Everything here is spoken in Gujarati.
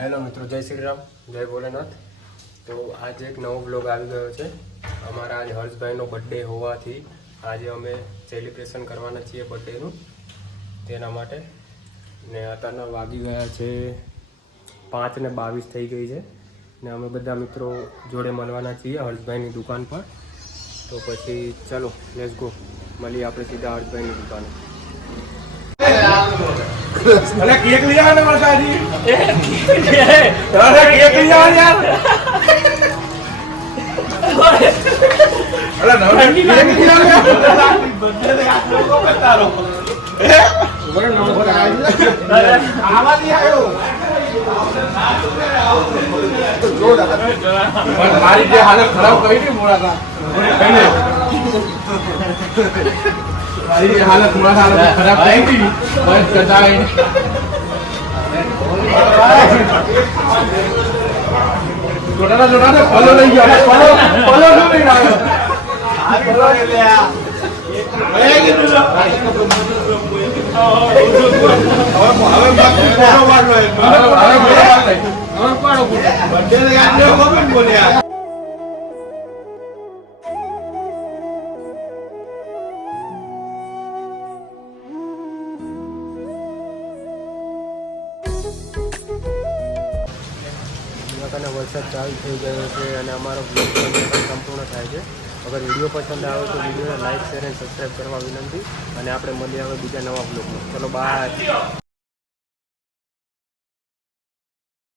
હેલો મિત્રો, જય શ્રી રામ, જય ભોલેનાથ। તો આજે એક નવો બ્લોગ આવી ગયો છે। અમારા આજે હર્ષભાઈનો બર્થડે હોવાથી આજે અમે સેલિબ્રેશન કરવાના છીએ બર્થડેનું, તેના માટે ને અત્યારના વાગી ગયા છે 5:22 થઈ ગઈ છે ને અમે બધા મિત્રો જોડે મળવાના છીએ હર્ષભાઈની દુકાન પર। તો પછી ચલો લેટ્સ ગો, મળીએ આપણે સીધા હર્ષભાઈની દુકાને। अरे केक लिया है ना माता जी, अरे केक लिया है यार, अरे नवरा केक लिया है, बर्थडे पे आप लोगों को बता रहा हूँ, बड़े नंबर आया, आवाज नहीं आयो, पर हमारी जो हालत खराब करी थी मोड़ा का, पहले हमारी हालत थोड़ा सा खराब नहीं थी, बस कटाई छोटा फॉलो नहीं किया, फॉलो नहीं आया, फॉलो ले लिया, વરસાદ ચાલુ થઈ ગયો છે અને અમારો બ્લોગ સંપૂર્ણ થાય છે। અગર વિડીયો પસંદ આવે તો વિડીયોને લાઈક, શેર અને સબસ્ક્રાઈબ કરવા વિનંતી, અને આપણે મળીએ હવે બીજા નવા બ્લોગમાં। ચલો બાય।